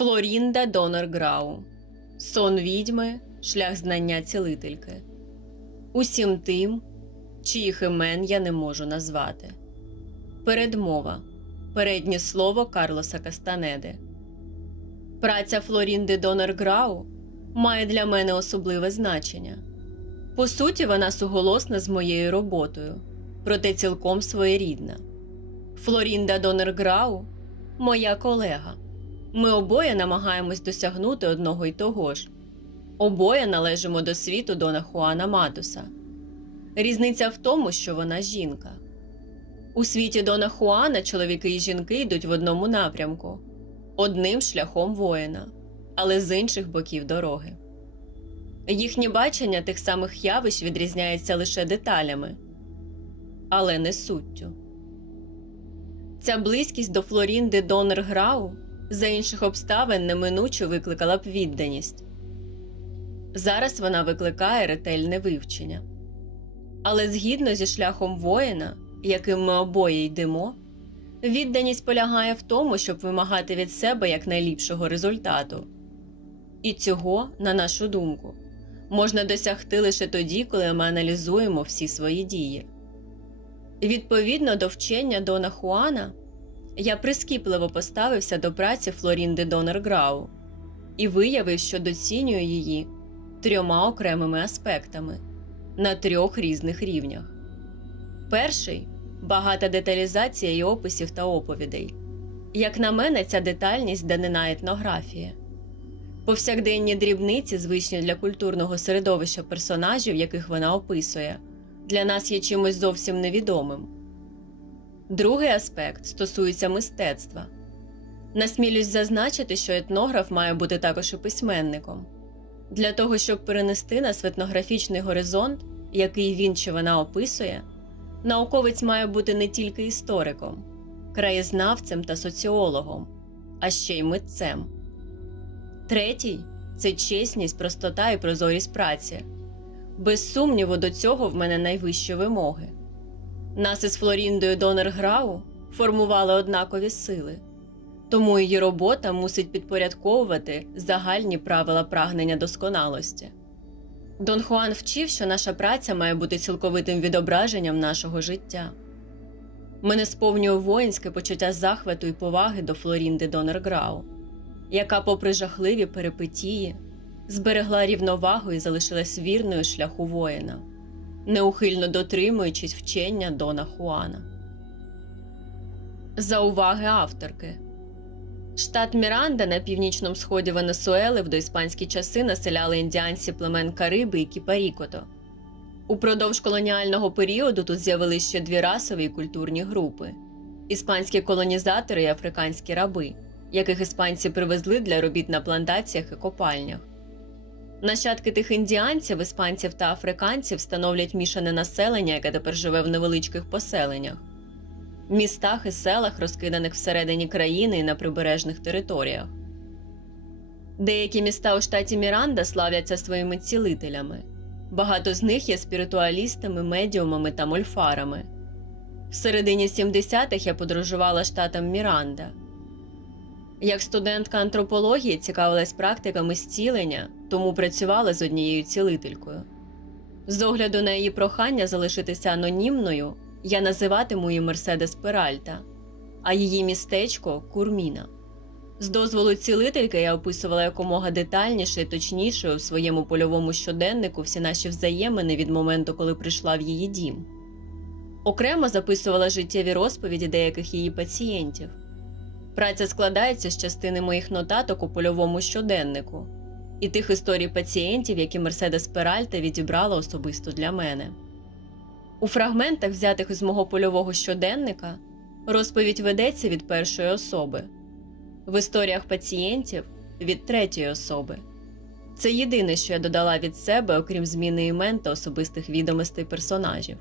Флорінда Донор Грау. Сон відьми, шлях знання цілительки. Усім тим, чиїх імен я не можу назвати. Передмова. Переднє слово Карлоса Кастанеди. Праця Флорінди Донор Грау має для мене особливе значення. По суті, вона суголосна з моєю роботою, проте цілком своєрідна. Флорінда Донор Грау моя колега. Ми обоє намагаємось досягнути одного й того ж. Обоє належимо до світу Дона Хуана Матуса. Різниця в тому, що вона жінка. У світі Дона Хуана чоловіки і жінки йдуть в одному напрямку, одним шляхом воїна, але з інших боків дороги. Їхнє бачення тих самих явищ відрізняється лише деталями, але не суттю. Ця близькість до Флорінди Донер Грау за інших обставин неминуче викликала б відданість. Зараз вона викликає ретельне вивчення. Але згідно зі шляхом воїна, яким ми обоє йдемо, відданість полягає в тому, щоб вимагати від себе якнайліпшого результату. І цього, на нашу думку, можна досягти лише тоді, коли ми аналізуємо всі свої дії. Відповідно до вчення Дона Хуана, я прискіпливо поставився до праці Флорінди Донер Грау і виявив, що доцінюю її трьома окремими аспектами на трьох різних рівнях. Перший багата деталізація і описів та оповідей. Як на мене, ця детальність данина етнографії. Повсякденні дрібниці, звичні для культурного середовища персонажів, яких вона описує, для нас є чимось зовсім невідомим. Другий аспект стосується мистецтва. Насмілюсь зазначити, що етнограф має бути також і письменником. Для того, щоб перенести нас в етнографічний горизонт, який він чи вона описує, науковець має бути не тільки істориком, краєзнавцем та соціологом, а ще й митцем. Третій це чесність, простота і прозорість праці. Без сумніву, до цього в мене найвищі вимоги. Нас із Флоріндою Донер Грау формували однакові сили, тому її робота мусить підпорядковувати загальні правила прагнення досконалості. Дон Хуан вчив, що наша праця має бути цілковитим відображенням нашого життя. Мене сповнює воїнське почуття захвату і поваги до Флорінди Донер Грау, яка, попри жахливі перипетії, зберегла рівновагу і залишилась вірною шляху воїна неухильно дотримуючись вчення Дона Хуана. Зауваги авторки Штат Міранда на північному сході Венесуели в доіспанські часи населяли індіанці племен Кариби і Кіпарікото. Упродовж колоніального періоду тут з'явилися ще дві расові і культурні групи: іспанські колонізатори і африканські раби, яких іспанці привезли для робіт на плантаціях і копальнях. Нащадки тих індіанців, іспанців та африканців становлять мішане населення, яке тепер живе в невеличких поселеннях, містах і селах, розкиданих всередині країни і на прибережних територіях. Деякі міста у штаті Міранда славляться своїми цілителями. Багато з них є спіритуалістами, медіумами та мольфарами. В середині 70-х я подорожувала штатом Міранда. Як студентка антропології цікавилась практиками зцілення, тому працювала з однією цілителькою. З огляду на її прохання залишитися анонімною, я називатиму її Мерседес Перальта, а її містечко Курміна. З дозволу цілительки я описувала якомога детальніше і точніше у своєму польовому щоденнику всі наші взаємини від моменту, коли прийшла в її дім. Окремо записувала життєві розповіді деяких її пацієнтів. Праця складається з частини моїх нотаток у польовому щоденнику і тих історій пацієнтів, які Мерседес Перальта відібрала особисто для мене. У фрагментах, взятих із мого польового щоденника, розповідь ведеться від першої особи, в історіях пацієнтів від третьої особи. Це єдине, що я додала від себе, окрім зміни імен та особистих відомостей персонажів.